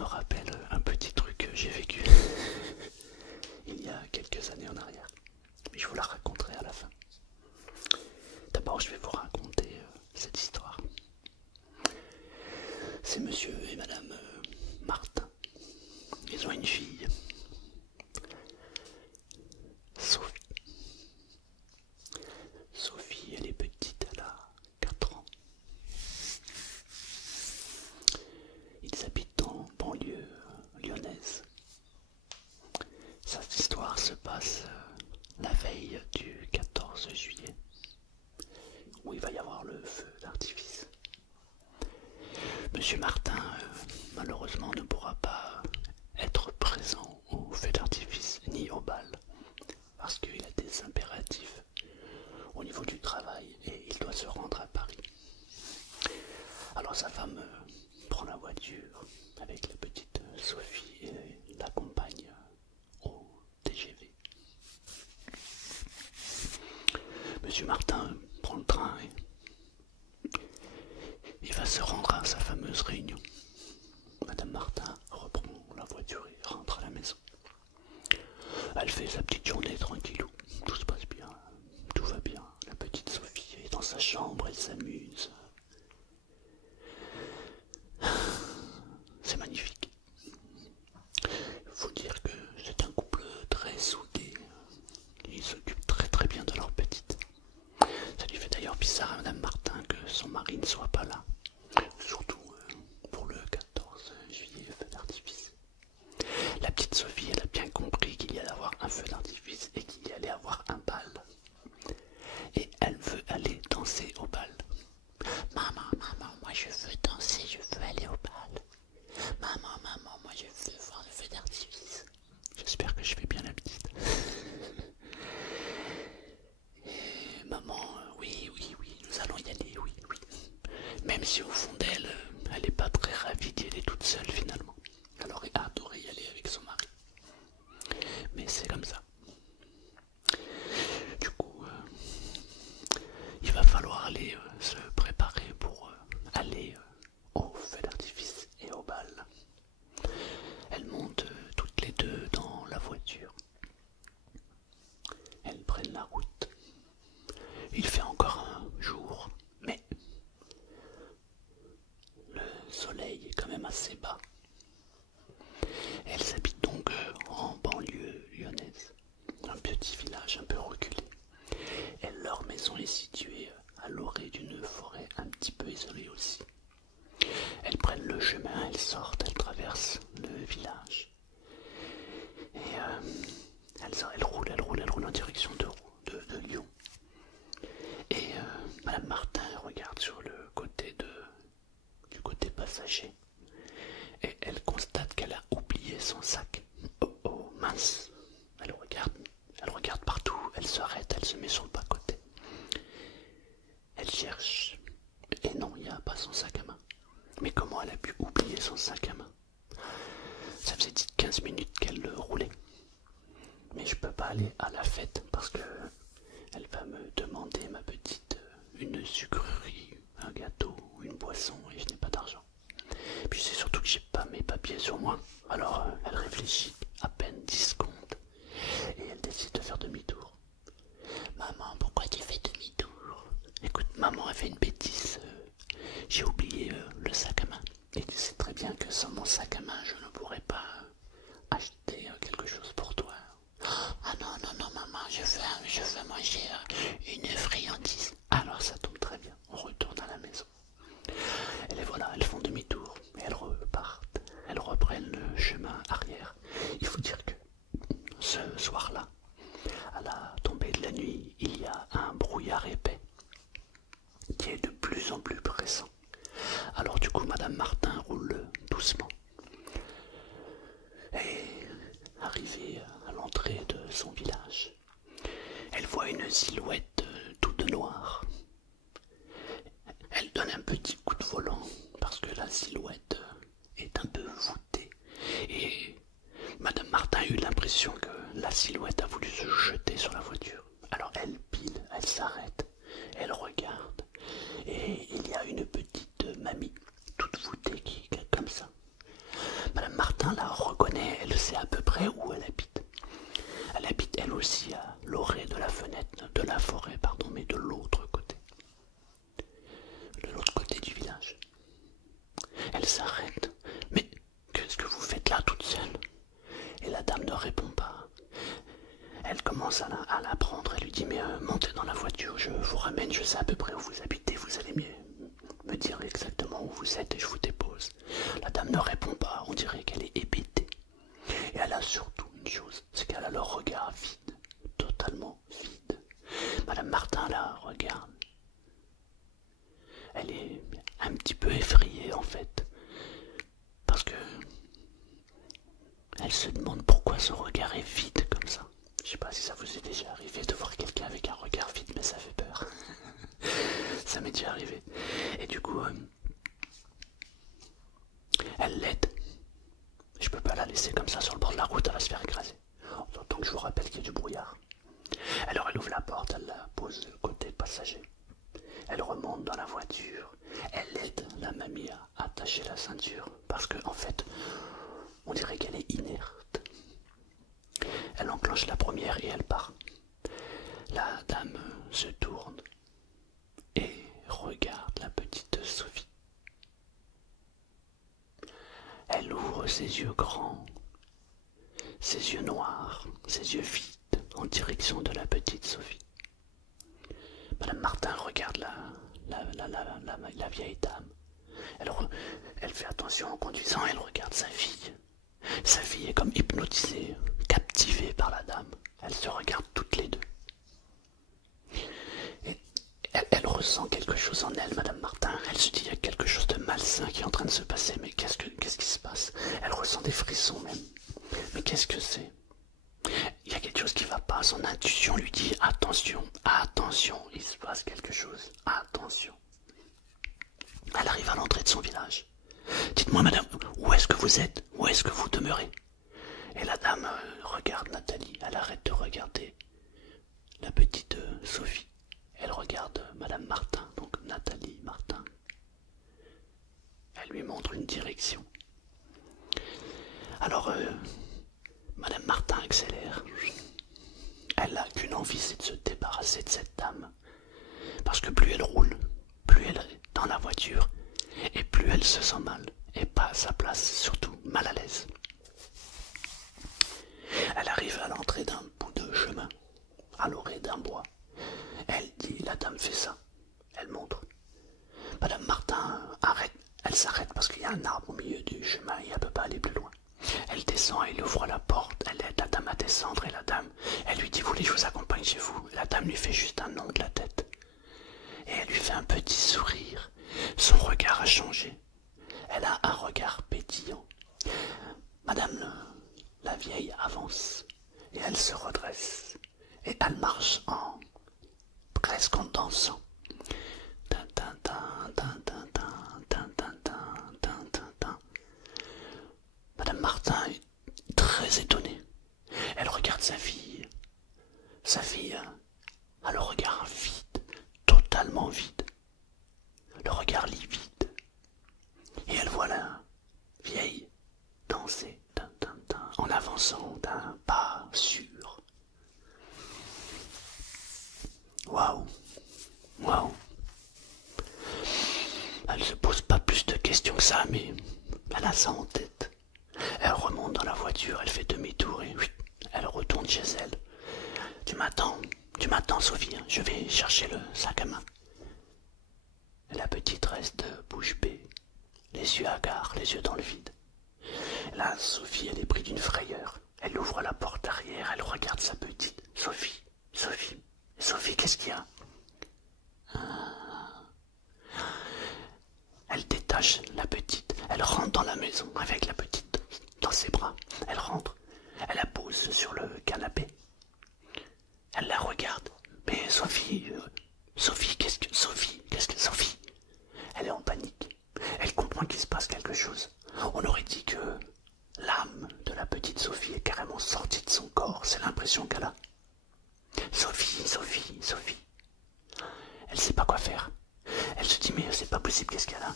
me rappelle un petit truc que j'ai vécu il y a quelques années en arrière. Mais je vous la raconterai à la fin. D'abord, je vais vous raconter cette histoire. C'est monsieur et madame Martin. Ils ont une fille, Sophie. Sophie, elle est petite, elle a 4 ans. Ils habitent en banlieue lyonnaise. Cette histoire se passe la veille du 14 juillet, où il va y avoir le feu d'artifice. Monsieur Martin, malheureusement, ne pourra pas être présent au feu d'artifice ni au bal, parce qu'il a des impératifs au niveau du travail et il doit se rendre à Paris. Alors sa femme prend la voiture avec la petite Sophie et l'accompagne au TGV. Monsieur Martin prend le train et il va se rendre à sa fameuse réunion. Madame Martin reprend la voiture et rentre à la maison. Elle fait sa petite journée tranquillou, tout se passe bien, tout va bien. La petite Sophie est dans sa chambre, elle s'amuse. C'est magnifique. Il faut dire que c'est un couple très soudé. Ils s'occupent très très bien de leur petite. Ça lui fait d'ailleurs bizarre à Madame Martin que son mari ne soit pas là. Surtout pour le 14 juillet, feu d'artifice. La petite Sophie, elle a bien compris qu'il y allait avoir un feu d'artifice et qu'il y allait avoir un bal. Et elle veut aller danser au bal. Maman, maman, moi je veux danser, je veux aller au bal. Maman, maman, moi je veux voir le feu d'artifice. J'espère que je fais bien la petite. Et maman, oui, oui, oui, nous allons y aller, oui, oui. Même si au fond d'elle, elle n'est pas très ravie d'y aller toute seule finalement. Elle aurait adoré y aller avec son mari. Mais c'est comme ça. Du coup, il va falloir aller se préparer pour aller au feu d'artifice et au bal. Elles montent toutes les deux dans la voiture. Elles prennent la route. Il fait encore un jour, mais le soleil est quand même assez bas. Elles habitent donc en banlieue lyonnaise, un petit village un peu reculé. Et leur maison est située à l'orée d'une forêt un petit peu isolée aussi. Elles prennent le chemin, elles sortent, elles traversent le village. Et elles roulent en direction de Lyon. Et Madame Martin regarde sur le côté du côté passager. Et elle constate qu'elle a oublié son sac. Oh oh, mince. Elle regarde partout, elle s'arrête, elle se met sur le bas-côté. Elle cherche. Et non, il n'y a pas son sac à main. Mais comment elle a pu oublier son sac à main? Ça faisait 15 minutes qu'elle le roulait. Mais je peux pas aller à la fête parce que elle va me demander, ma petite, une sucrerie, un gâteau, une boisson et je n'ai pas d'argent. Puis c'est surtout que j'ai pas mes papiers sur moi. Alors elle réfléchit à peine 10 secondes et elle décide de faire demi-tour. Maman, pourquoi tu fais demi-tour? Écoute, maman a fait une bêtise. J'ai oublié le sac à main. Et tu sais très bien que sans mon sac à main, je ne pourrais pas acheter quelque chose pour toi. Ah non, non, non, maman, je veux manger une friandise. Alors ça tombe très bien, on retourne à la maison. Et les voilà, elles font demi-tour et elles repartent. Elles reprennent le chemin arrière. Il faut dire que ce soir-là, à la tombée de la nuit, il y a un brouillard épais qui est de plus en plus pressant. Alors du coup, Madame Martin roule doucement. Et arrivée à l'entrée de son village, elle voit une silhouette toute noire. Elle donne un petit coup de volant parce que la silhouette forêt où elle habite. Elle habite elle aussi à l'orée de la fenêtre, de la forêt, pardon, mais de l'autre côté. De l'autre côté du village. Elle s'arrête. Mais qu'est-ce que vous faites là toute seule? Et la dame ne répond pas. Elle commence à la prendre et lui dit mais montez dans la voiture, je vous ramène, je sais à peu près où vous habitez, vous allez me dire exactement où vous êtes et je vous dépose. La dame ne répond pas, on dirait qu'elle est hébétée. Et elle a surtout une chose, c'est qu'elle a le regard vide, totalement vide. Madame Martin la regarde. Elle est un petit peu effrayée en fait, parce que elle se demande pourquoi ce regard est vide comme ça. Je sais pas si ça vous est déjà arrivé de voir quelqu'un avec un regard vide, mais ça fait peur. Ça m'est déjà arrivé. Et du coup, elle l'aide. Je peux pas la laisser comme ça sur le bord de la route, elle va se faire écraser. Tant que je vous rappelle qu'il y a du brouillard. Alors elle ouvre la porte, elle la pose côté passager. Elle remonte dans la voiture. Elle aide la mamie à attacher la ceinture. Parce que en fait, on dirait qu'elle est inerte. Elle enclenche la première et elle part. La dame se tourne et regarde la petite Sophie. Elle ouvre ses yeux grands, ses yeux noirs, ses yeux vides en direction de la petite Sophie. Madame Martin regarde la vieille dame. Elle fait attention en conduisant, elle regarde sa fille. Sa fille est comme hypnotisée, captivée par la dame. Elles se regardent toutes les deux. Et elle ressent quelque chose en elle, Madame Martin. Elle se dit, il y a quelque chose de malsain qui est en train de se passer. Mais qu'est-ce qui se passe? Elle ressent des frissons même. Mais qu'est-ce que c'est? Il y a quelque chose qui ne va pas. Son intuition lui dit, attention, attention, il se passe quelque chose. Attention. Elle arrive à l'entrée de son village. Dites-moi, madame, où est-ce que vous êtes? Où est-ce que vous demeurez? Et la dame regarde Nathalie. Elle arrête de regarder la petite Sophie. Elle regarde Madame Martin, donc Nathalie Martin. Elle lui montre une direction. Alors, Madame Martin accélère. Elle n'a qu'une envie, c'est de se débarrasser de cette dame. Parce que plus elle roule, plus elle est dans la voiture, et plus elle se sent mal, et pas à sa place, surtout mal à l'aise. Elle arrive à l'entrée d'un bout de chemin, à l'orée d'un bois. Elle dit, la dame fait ça. Elle montre. Madame Martin arrête. Elle s'arrête parce qu'il y a un arbre au milieu du chemin et elle ne peut pas aller plus loin. Elle descend, elle ouvre la porte, elle aide la dame à descendre et la dame, elle lui dit, voulez que je vous accompagne chez vous? La dame lui fait juste un nom de la tête. Et elle lui fait un petit sourire. Son regard a changé. Elle a un regard pétillant. Madame la vieille avance et elle se redresse. Et elle marche presque en dansant. Madame Martin est très étonnée. Elle regarde sa fille. Sa fille a le regard vide, totalement vide. Le regard livide. Et elle voit la vieille danser en avançant d'un pas sûr. Waouh, waouh. Elle se pose pas plus de questions que ça, mais elle a ça en tête. Elle remonte dans la voiture, elle fait demi-tour et elle retourne chez elle. Tu m'attends Sophie, hein, je vais chercher le sac à main. Et la petite reste bouche bée, les yeux hagards, les yeux dans le vide. Là, Sophie, elle est prise d'une frayeur. Elle ouvre la porte arrière, elle regarde sa petite. Sophie, Sophie, Sophie, qu'est-ce qu'il y a? Elle détache la petite, elle rentre dans la maison avec la petite dans ses bras. Elle rentre, elle la pose sur le canapé. Elle la regarde. Mais Sophie, Sophie, Sophie? Elle est en panique. Elle comprend qu'il se passe quelque chose. On aurait dit que l'âme de la petite Sophie est carrément sortie de son corps. C'est l'impression qu'elle a. Sophie, Sophie, Sophie. Elle ne sait pas quoi faire. Elle se dit mais c'est pas possible, qu'est-ce qu'elle a?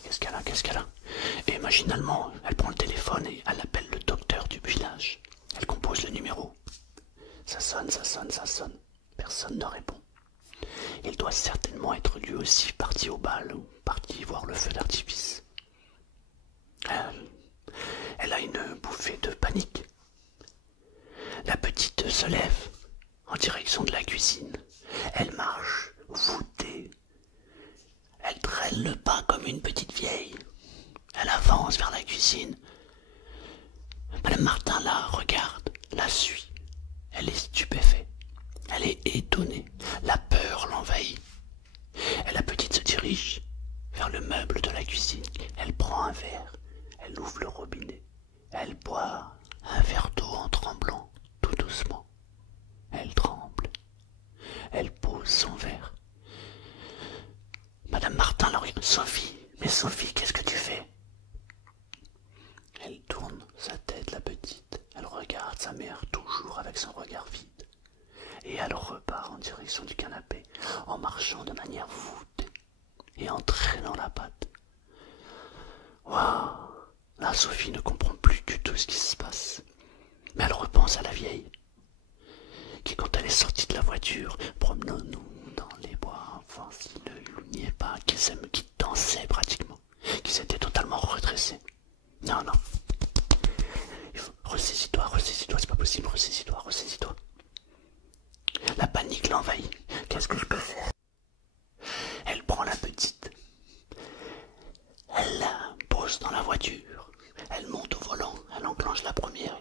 Et machinalement, elle prend le téléphone et elle appelle le docteur du village. Elle compose lui aussi parti au bal ou parti voir le feu d'artifice. Elle a une bouffée de panique. La petite se lève en direction de la cuisine. Elle marche, voûtée. Elle traîne le pas comme une petite vieille. Elle avance vers la cuisine. Madame Martin la regarde, la suit. Elle est stupéfaite. Elle est étonnée. La peur l'envahit. Et la petite se dirige vers le meuble de la cuisine. Elle prend un verre. Elle ouvre le robinet. Elle boit un verre d'eau en tremblant, tout doucement. Elle tremble. Elle pose son verre. Madame Martin la regarde. Sophie, mais Sophie, qu'est-ce que tu fais? Elle tourne sa tête, la petite. Elle regarde sa mère toujours avec son regard vide. Et elle repart en direction du canapé, en marchant de manière voûtée et en traînant la patte. Waouh! Là, Sophie ne comprend plus du tout ce qui se passe. Mais elle repense à la vieille, qui, quand elle est sortie de la voiture, promenons-nous dans les bois, voir si le loup n'y est pas, qui dansait pratiquement, qui s'était totalement redressée. Non, non. Ressaisis-toi, c'est pas possible, ressaisis-toi. La panique l'envahit. Qu'est-ce que je peux faire? Elle prend la petite. Elle la pose dans la voiture. Elle monte au volant. Elle enclenche la première.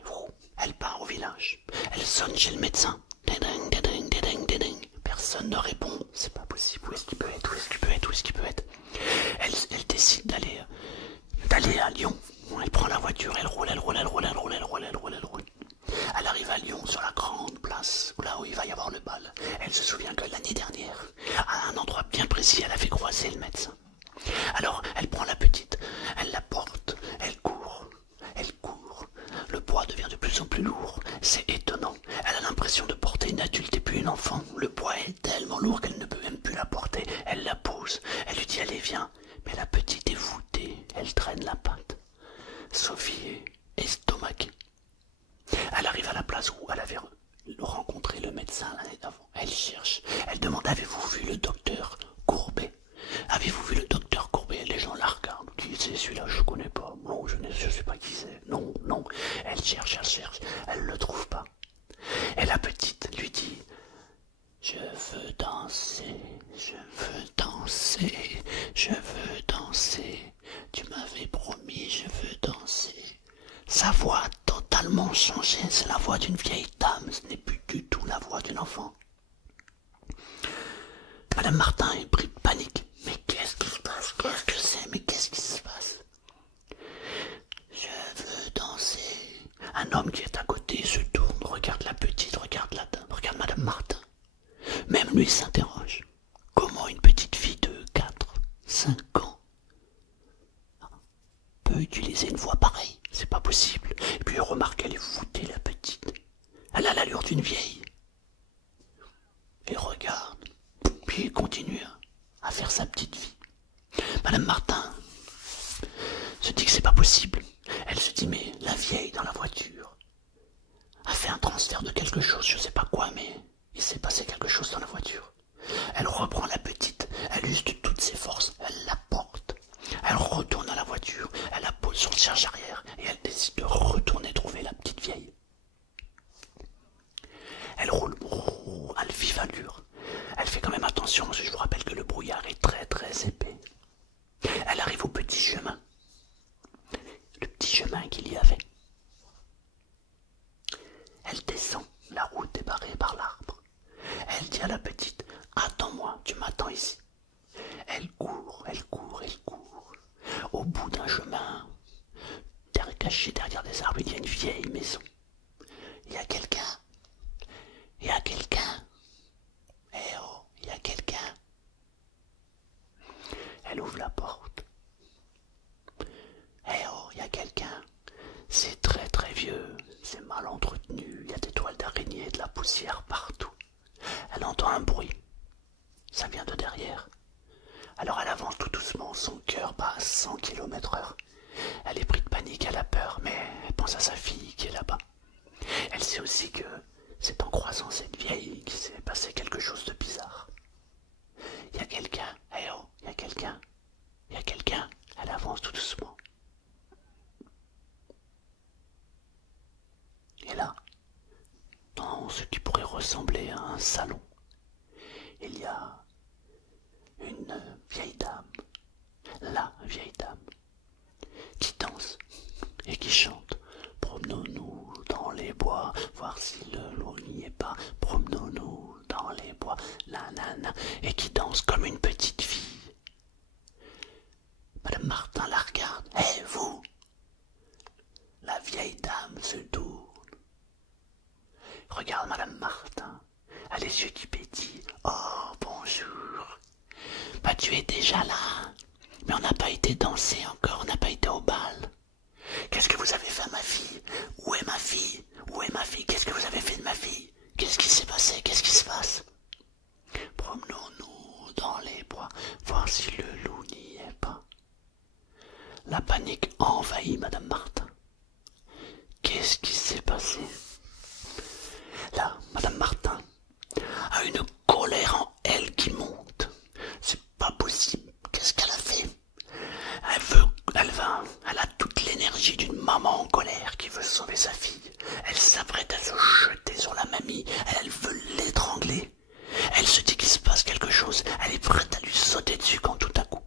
Elle part au village. Elle sonne chez le médecin. Personne ne répond. C'est pas possible. Où est-ce qu'il peut être? Elle décide d'aller à Lyon. Elle prend la voiture. Elle roule. Elle arrive à Lyon sur la grande place, là où il va y avoir le bal. Elle se souvient que l'année dernière, à un endroit bien précis, elle avait croisé le médecin. Alors, elle prend la petite, elle la porte, elle court. Le poids devient de plus en plus lourd. C'est étonnant. Elle a l'impression de porter une adulte et puis une enfant. Le poids est tellement lourd qu'elle ne peut même plus la porter. Elle la pose. Elle lui dit allez viens. Mais la petite est voûtée. Elle traîne la patte. Sophie est estomaquée. Elle arrive à la place où elle avait rencontré le médecin l'année d'avant. Elle cherche. Elle demande avez-vous vu le docteur Courbet? Avez-vous vu le docteur Courbet? Les gens la regardent. Qui c'est celui-là? Je connais pas. Non, je ne sais pas qui c'est. Non. Elle cherche. Elle le trouve pas. Et la petite lui dit je veux danser. Tu m'avais promis, je veux danser. Sa voix a totalement changé. C'est la voix d'une vieille dame. Ce n'est plus du tout la voix d'une enfant. Madame Martin est prise de panique. Mais qu'est-ce qui se passe? Qu'est-ce que c'est? Mais qu'est-ce qui se passe? Je veux danser. Un homme qui est à côté se tourne, regarde la petite, regarde la dame, regarde Madame Martin. Même lui s'interroge. Comment une petite fille de 4, 5 ans peut utiliser une voix pareille? C'est pas possible. Et puis il remarque qu'elle est voûtée, la petite. Elle a l'allure d'une vieille. Il regarde. Puis il continue à faire sa petite vie. Madame Martin se dit que c'est pas possible. Elle se dit mais la vieille dans la voiture a fait un transfert de quelque chose, je sais pas quoi, mais il s'est passé quelque chose dans la voiture. Elle reprend la petite, elle use de toutes ses forces, elle la porte. Elle retourne à la voiture, elle la pose sur le siège arrière et elle décide de retourner trouver la petite vieille. Elle roule à vive allure. Elle fait quand même attention parce que je vous rappelle que le brouillard est très très épais. Elle arrive au petit chemin. Le petit chemin qu'il y avait. Elle descend, la route est barrée par l'arbre. Elle dit à la petite, attends-moi, tu m'attends ici. Elle court. Au bout d'un chemin, caché derrière des arbres, il y a une vieille maison. Il y a quelqu'un. Eh oh, il y a quelqu'un. Elle ouvre la porte. Eh oh, il y a quelqu'un. C'est très très vieux, c'est mal entretenu, il y a des toiles d'araignée et de la poussière partout. Elle entend un bruit. Ça vient de derrière. Alors elle avance tout doucement, son cœur bat à 100 km/h. Elle est prise de panique, elle a peur, mais elle pense à sa fille qui est là-bas. Elle sait aussi que c'est en croisant cette vieille qu'il s'est passé quelque chose de bizarre. Il y a quelqu'un, eh ce qui pourrait ressembler à un salon. Il y a une vieille dame, la vieille dame, qui danse et qui chante. Promenons-nous dans les bois, voir si le loup n'y est pas. Promenons-nous dans les bois, nanana, et qui danse comme une petite fille. Madame Martin la regarde. Hé, vous! La vieille dame se tourne. Regarde Madame Martin, a les yeux qui pétillent. Oh, bonjour. Bah, tu es déjà là. Mais on n'a pas été danser encore, on n'a pas été au bal. Qu'est-ce que vous avez fait à ma fille? Où est ma fille? Où est ma fille? Qu'est-ce que vous avez fait de ma fille? Qu'est-ce qui s'est passé? Qu'est-ce qui se passe? Promenons-nous dans les bois, voir si le loup n'y est pas. La panique envahit Madame Martin. Qu'est-ce qui s'est passé? Là, Madame Martin a une colère en elle qui monte. C'est pas possible. Qu'est-ce qu'elle a fait? Elle a toute l'énergie d'une maman en colère qui veut sauver sa fille. Elle s'apprête à se jeter sur la mamie. Elle veut l'étrangler. Elle se dit qu'il se passe quelque chose. Elle est prête à lui sauter dessus quand tout à coup,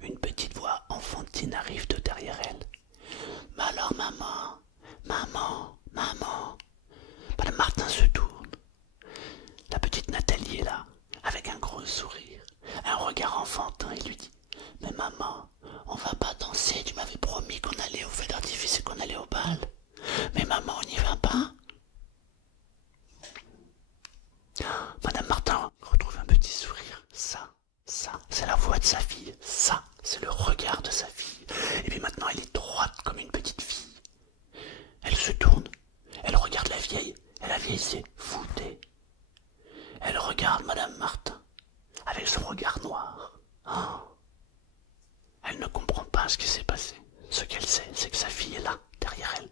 une petite voix enfantine arrive de derrière elle. Mais alors maman, maman, maman. Madame Martin se tourne. La petite Nathalie est là, avec un gros sourire, un regard enfantin et lui dit: mais maman, on va pas danser, tu m'avais promis qu'on allait au feu d'artifice et qu'on allait au bal. Mais maman, on n'y va pas? Madame Martin retrouve un petit sourire. Ça, c'est la voix de sa fille. Ça, c'est le regard de sa fille. Et puis maintenant, elle est droite comme une petite fille. Elle se tourne, elle regarde la vieille, et la vieille s'est foutée. Elle regarde Madame Martin avec son regard noir. Oh. Elle ne comprend pas ce qui s'est passé. Ce qu'elle sait, c'est que sa fille est là, derrière elle.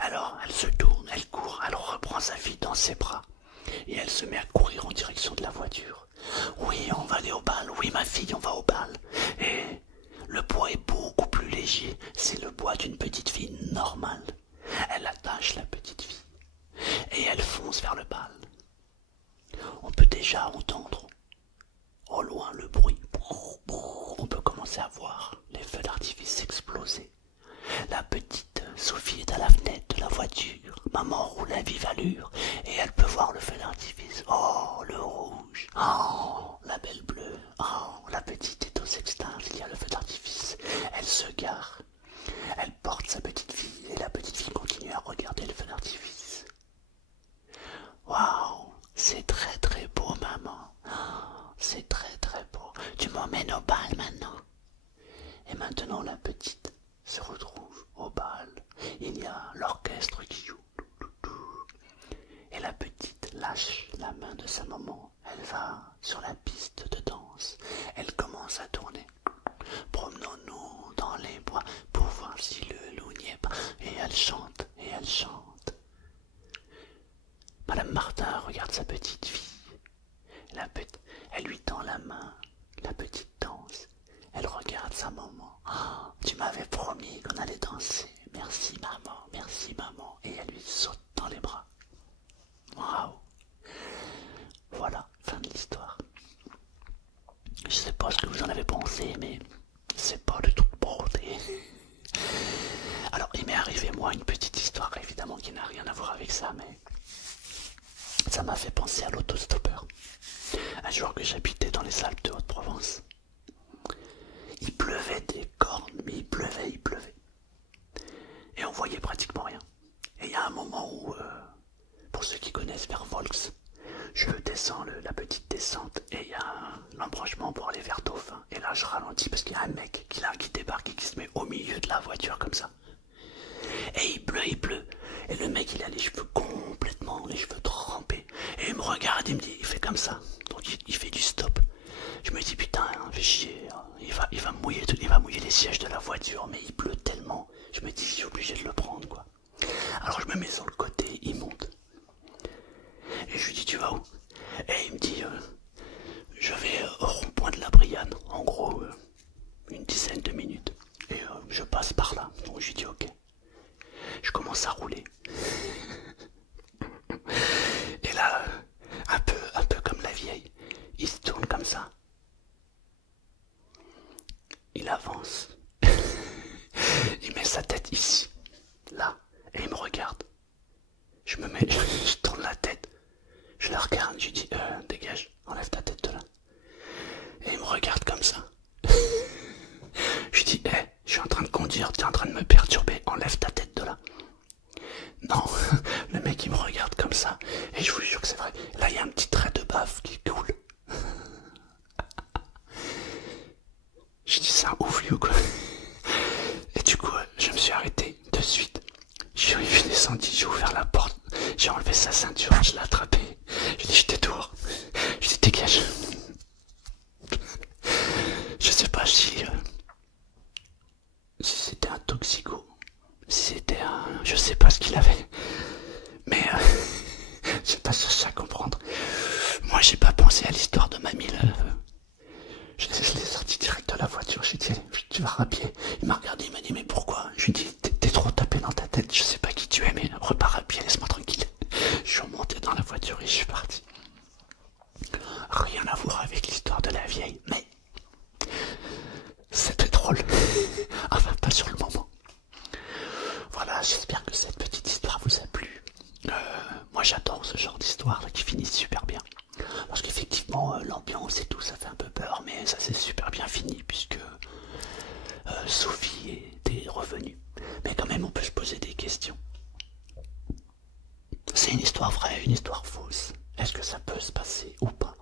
Alors, elle se tourne, elle court, elle reprend sa fille dans ses bras. Et elle se met à courir en direction de la voiture. Oui, on va aller au bal. Oui, ma fille, on va au bal. Et le bois est beaucoup plus léger. C'est le bois d'une petite fille normale. Elle attache la petite fille. Et elle fonce vers le bal. On peut déjà entendre au loin le bruit. On peut commencer à voir les feux d'artifice exploser. La petite Sophie est à la fenêtre de la voiture. Maman roule à vive allure et elle peut voir le feu d'artifice. Oh, le rouge. Oh, la belle bleue. Oh, la petite est aux extases. Il y a le feu d'artifice. Elle se gare. Elle porte sa petite fille et la petite fille continue à regarder le feu d'artifice. Waouh, c'est très très beau, maman. Oh, c'est très très beau. Tu m'emmènes au bal maintenant. Et maintenant la petite se retrouve au bal. Il y a l'orchestre qui joue. Et la petite lâche la main de sa maman. Elle va sur la piste de danse. Elle commence à tourner. Promenons-nous dans les bois pour voir si le loup n'y est pas. Et elle chante, et elle chante. Madame Martin regarde sa petite fille. Elle lui tend la main. La petite danse. Elle regarde sa maman. Oh, tu m'avais promis qu'on allait danser. Merci maman, merci maman. Et elle lui saute dans les bras. Waouh. Voilà, fin de l'histoire. Je sais pas ce que vous en avez pensé, mais c'est pas de toute beauté. Alors, il m'est arrivé moi une petite histoire, évidemment, qui n'a rien à voir avec ça, mais ça m'a fait penser à l'autostoppeur. Un jour que j'habitais dans les Alpes de Haute-Provence, il pleuvait des cornes, mais il pleuvait. Et on voyait pratiquement rien. Et il y a un moment où, pour ceux qui connaissent vers Volx, je descends la petite descente et il y a l'embranchement pour aller vers Dauphin. Et là je ralentis parce qu'il y a un mec qui débarque et qui se met au milieu de la voiture comme ça. Et il pleut. Et le mec il a les cheveux complètement, les cheveux trempés. Et il me regarde, il me dit, il fait comme ça. Donc il fait du stop. Je me dis putain, hein, fait chier, hein. il va mouiller les sièges de la voiture, mais il pleut tellement. Je me dis, je suis obligé de le prendre quoi. Alors je me mets sur le côté, il monte. Et je lui dis, tu vas où? Et il me dit, je vais au rond-point de la Brianne, en gros, une dizaine de minutes. Et je passe par là. Donc je lui dis, ok. Je commence à rouler. je sais pas ce qu'il avait. Mais j'ai pas cherché à comprendre. Moi j'ai pas pensé à l'histoire de mamie là. Je l'ai sorti direct de la voiture, je lui ai dit tu vas râpier. Il m'a regardé, il m'a dit mais pourquoi? Je lui ai dit t'es trop tapé dans ta tête, je sais pas qui tu es mais repars à pied, laisse-moi tranquille. Je suis remonté dans la voiture et je suis parti. Rien à voir avec l'histoire de la vieille, mais c'était drôle. Enfin pas sur le moment. Voilà, j'espère que cette petite histoire vous a plu. Moi j'adore ce genre d'histoire qui finissent super bien. Parce qu'effectivement l'ambiance et tout ça fait un peu peur, mais ça s'est super bien fini puisque Sophie était revenue. Mais quand même on peut se poser des questions. C'est une histoire vraie, une histoire fausse. Est-ce que ça peut se passer ou pas?